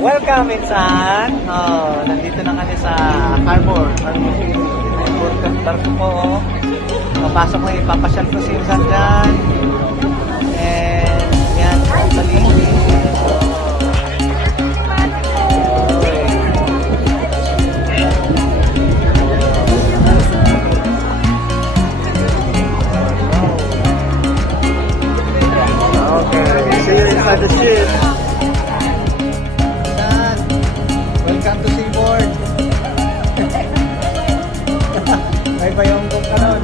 Welcome, Insan! Oh, nandito na kami sa harbor. Barko po. Papasok na, ipapasyal ko si Insan dyan. And yan, paligid. Okay, see you inside the ship. Welcome to Seaboard. May bayonggong ka nun.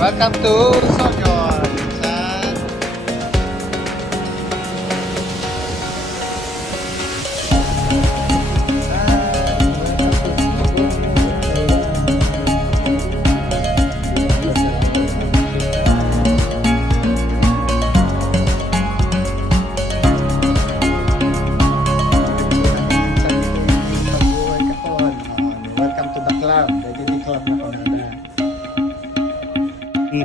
Welcome to Sonyon.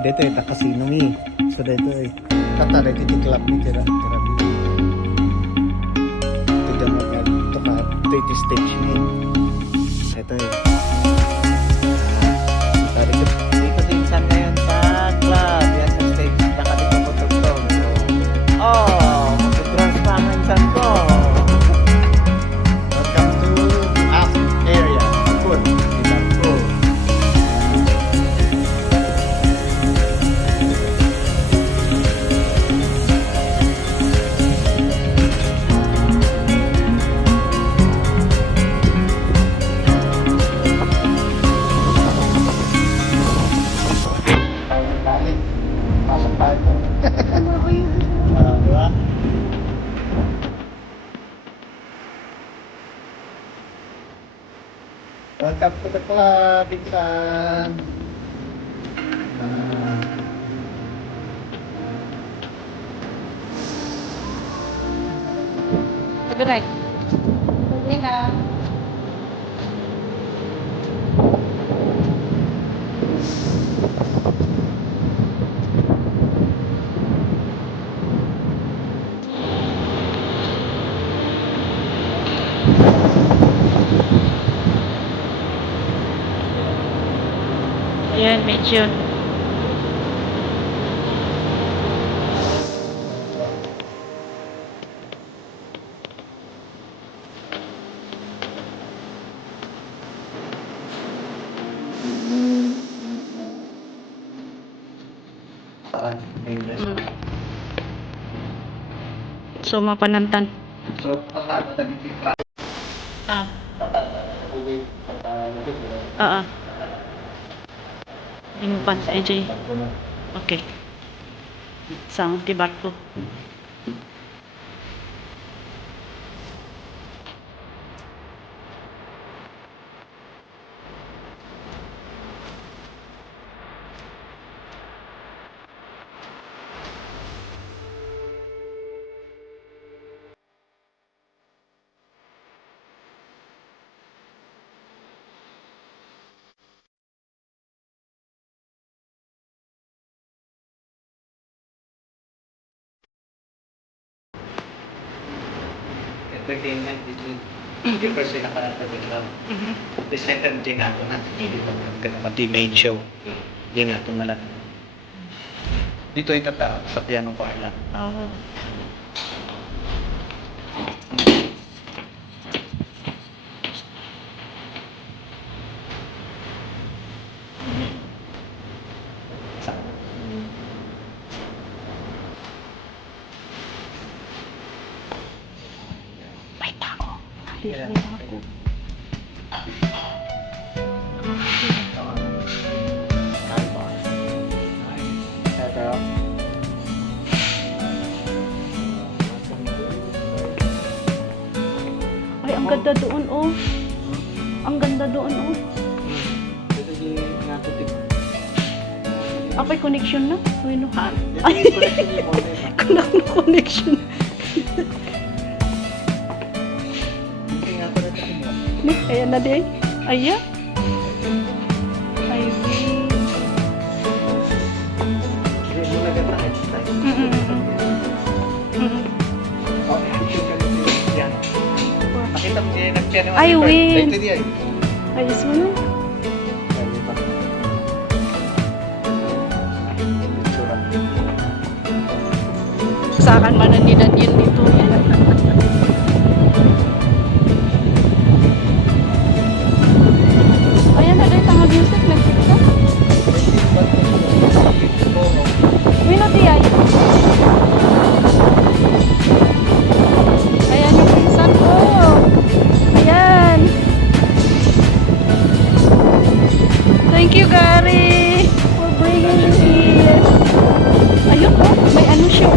Dito eh, kasino mi. So dito eh, kata dito di club ni tira bi. Tidak makan, tempat dito stage ni. Ito eh. Dito din sa ngayon sa club, yan sa stage, nakadito ko to. Oh, magdodress pa ang insan ko. Welcome to aft area. Good. Welcome to the club, Insan. Good night. Good night. Ayan, medyo. So, mapanantan. So, Ah. Oo. Yung pan sa AJ. Okay. Sound di barko. entertainment between 50% nakakatabi lang. The second thing ako na, pati main show. Yun nga, itong malat. Dito ay tata, sa piano parla. Oo. May tao. May tao. Ay, ang ganda doon, oh. Ang ganda doon, oh. Apay connection na? Winuhan. Ay, connection. Ayan na di. Ayan. Ay, Hindi mo na ganda. Oh, picture ka dito yung piano. Nakita mo siya nagpiano. Ay, wait. Ito diyan. ayos mo na. Sabi pa. Picture. Sakan man na ni Daniel dito. Ayan na dahil tanga music. Nagpita. Minoti ay. Ayan yung pinsan ko. Ayan. Thank you, Gary, for bringing me here. Ayun po, may ano siya.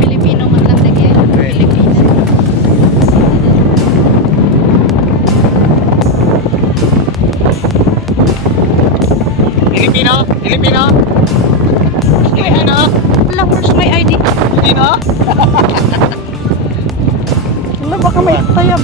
Pilipino man lang lagi. Pilipino. Filipino? Filipino? Filipino? Wala, where's my ID? Filipino? Wala, baka may tayab.